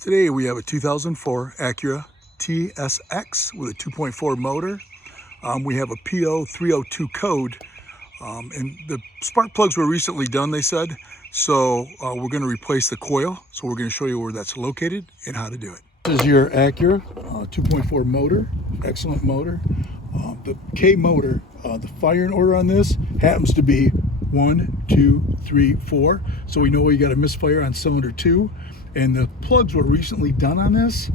Today we have a 2004 Acura TSX with a 2.4 motor. We have a PO 302 code, and the spark plugs were recently done, they said. So we're going to replace the coil. So we're going to show you where that's located and how to do it. This is your Acura 2.4 motor, excellent motor. The K motor, the firing order on this happens to be 1, 2, 3, 4. So we know we got a misfire on cylinder 2. And the plugs were recently done on this,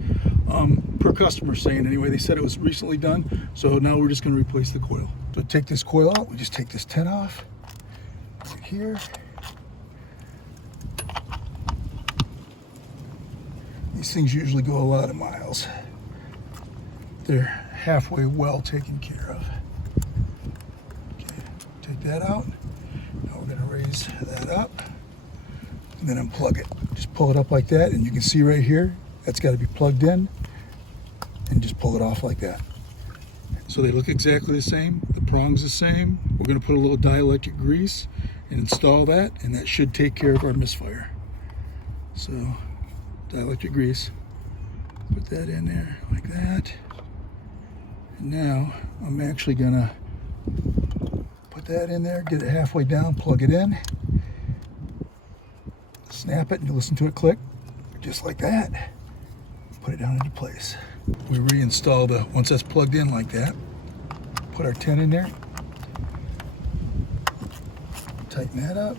per customer saying anyway. They said it was recently done, so now we're just going to replace the coil. So to take this coil out, we just take this 10 off right here. These things usually go a lot of miles. They're halfway well taken care of. Okay, take that out. Now we're going to raise that up and then unplug it. Just pull it up like that, and you can see right here, that's got to be plugged in, and just pull it off like that. So they look exactly the same. The prong's the same. We're going to put a little dielectric grease and install that, and that should take care of our misfire. So dielectric grease, put that in there like that. And now I'm actually going to put that in there, get it halfway down, plug it in. Snap it and you listen to it click, just like that. Put it down into place. We reinstall once that's plugged in like that, put our 10 in there, tighten that up.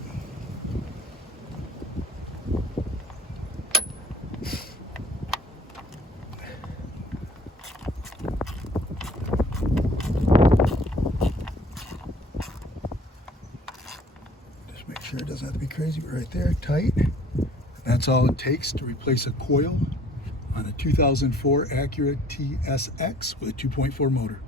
Just make sure it doesn't have to be crazy, but right there, tight. That's all it takes to replace a coil on a 2004 Acura TSX with a 2.4 motor.